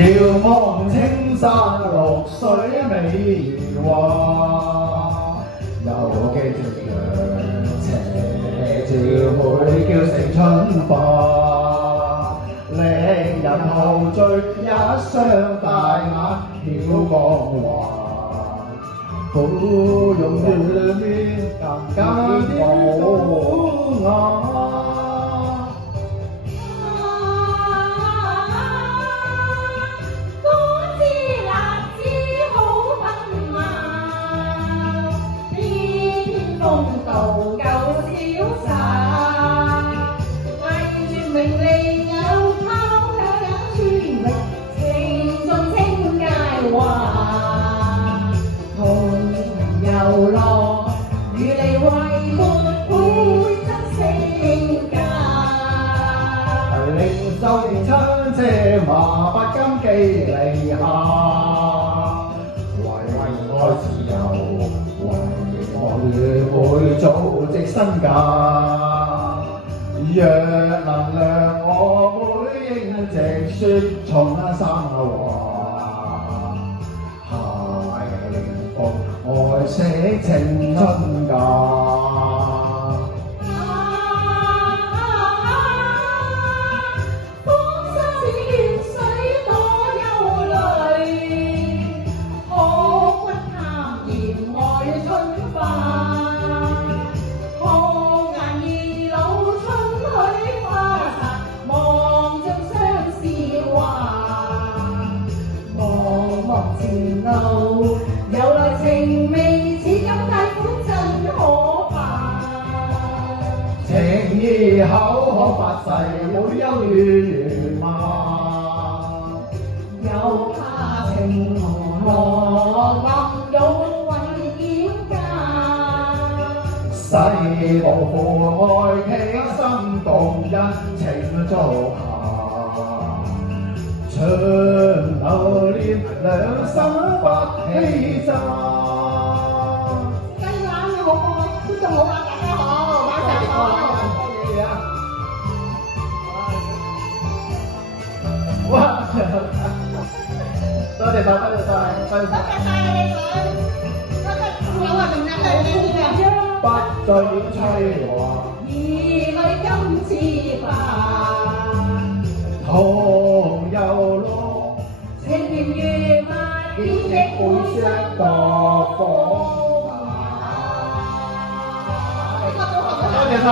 遙望青山綠水美華，有幾條陽斜照每叫成春花，令人陶醉一雙大眼曉光華，芙蓉裏面更加高雅。風度夠瀟灑，藝絕名利有拋響村域，情盡清佳話，同遊樂與你為伴倍增聲價，令就連親姐罵不甘記離下，為愛自由。會組織身價，若能讓我會應直説重山話，幸福愛惜青春價。前路由來情未似金太苦真可怕，情義口可發誓會優於嗎？又怕情何暗湧為險家，世無父愛傾心共因情足下。長流連兩心不欺詐，雞腩好啊，觀眾好啊，大家好，晚上好。哇！多謝晒，多謝晒，多謝晒。多謝仲有係呢啲嘅。不再要吹話，兒女今次化。同遊樂，情緣如萬變的本相多火。多謝晒。